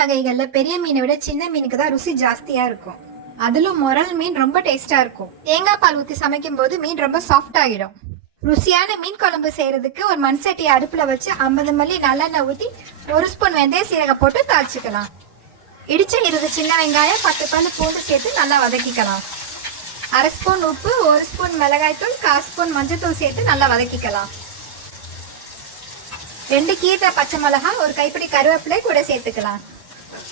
வகைகள்ல பெரிய மீனை விட சின்ன மீனுக்கு தான் ருசி ஜாஸ்தியா இருக்கும். அதிலும் முரல் மீன் ரொம்ப டேஸ்டா இருக்கும். தேங்காய் பால் ஊற்றி சமைக்கும் போது மீன் ரொம்ப சாஃப்ட் ஆகிடும். ருசியான மீன் குழம்பு செய்யறதுக்கு ஒரு மண் சட்டியை அடுப்புல வச்சு ஐம்பது மல்லி நல்லெண்ணெய் ஊற்றி ஒரு ஸ்பூன் வெந்தய சீரகம் போட்டு தாளிச்சுக்கலாம். இடிச்ச இருபது சின்ன வெங்காயம் பத்து பல்லு பூண்டு சேர்த்து நல்லா வதக்கிக்கலாம். அரை ஸ்பூன் உப்பு ஒரு ஸ்பூன் மிளகாய்த்தூள் கால் ஸ்பூன் மஞ்சத்தூள் சேர்த்து நல்லா வதக்கிக்கலாம். ரெண்டு கீரை பச்சை மிளகாய் ஒரு கைப்பிடி கருவேப்பிலை கூட சேர்த்துக்கலாம்.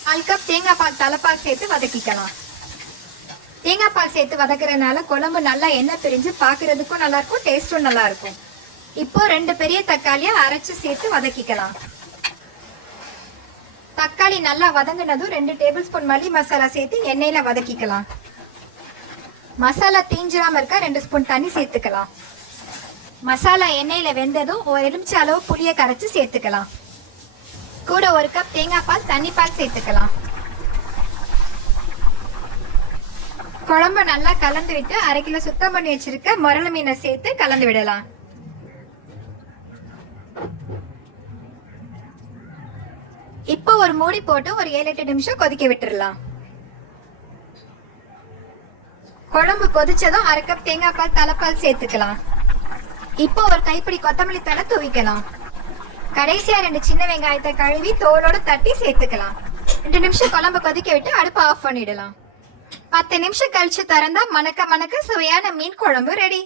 கால் கப் தேங்காய் பால் தலைப்பால் சேர்த்து வதக்கிக்கலாம். தேங்காய் பால் சேர்த்து வதக்குறதுனால குழம்பு நல்லா எண்ணெய் பிரிஞ்சு பார்க்கறதுக்கும் நல்லா இருக்கும் டேஸ்ட்டும் நல்லா இருக்கும் இப்போ ரெண்டு பெரிய தக்காளியை அரைச்சு சேர்த்து வதக்கிக்கலாம். தக்காளி நல்லா வதங்கினதும் ரெண்டு டேபிள் ஸ்பூன் மல்லி மசாலா சேர்த்து எண்ணெயில வதக்கிக்கலாம். மசாலா தீஞ்சிடாம இருக்க ரெண்டு ஸ்பூன் தண்ணி சேர்த்துக்கலாம். மசாலா எண்ணெயில வெந்ததும் ஒரு எலுமிச்சை அளவு புளியை கரைச்சு சேர்த்துக்கலாம். கூட ஒரு கப் தேங்காய் பால் தண்ணி பால் சேர்த்துக்கலாம். குழம்பு நல்லா கலந்து விட்டு அரை கிலோ சுத்தம் பண்ணி வச்சிருக்க முரள மீனை சேர்த்து கலந்து விடலாம். இப்போ ஒரு மூடி போட்டு ஒரு ஏழு எட்டு நிமிஷம் கொதிக்க விட்டுடலாம் குழம்பு கொதிச்சதும் அரை கப் தேங்காய் பால் தலைப்பால் சேர்த்துக்கலாம். இப்போ ஒரு கைப்பிடி கொத்தமல்லி தழை துவிக்கலாம். கடைசியா ரெண்டு சின்ன வெங்காயத்தை கழுவி தோலோட தட்டி சேர்த்துக்கலாம். ரெண்டு நிமிஷம் குழம்பு கொதிக்க விட்டு அடுப்பு ஆஃப் பண்ணிடலாம். பத்து நிமிஷம் கழிச்சு திறந்தா மணக்க மணக்க சுவையான மீன் குழம்பு ரெடி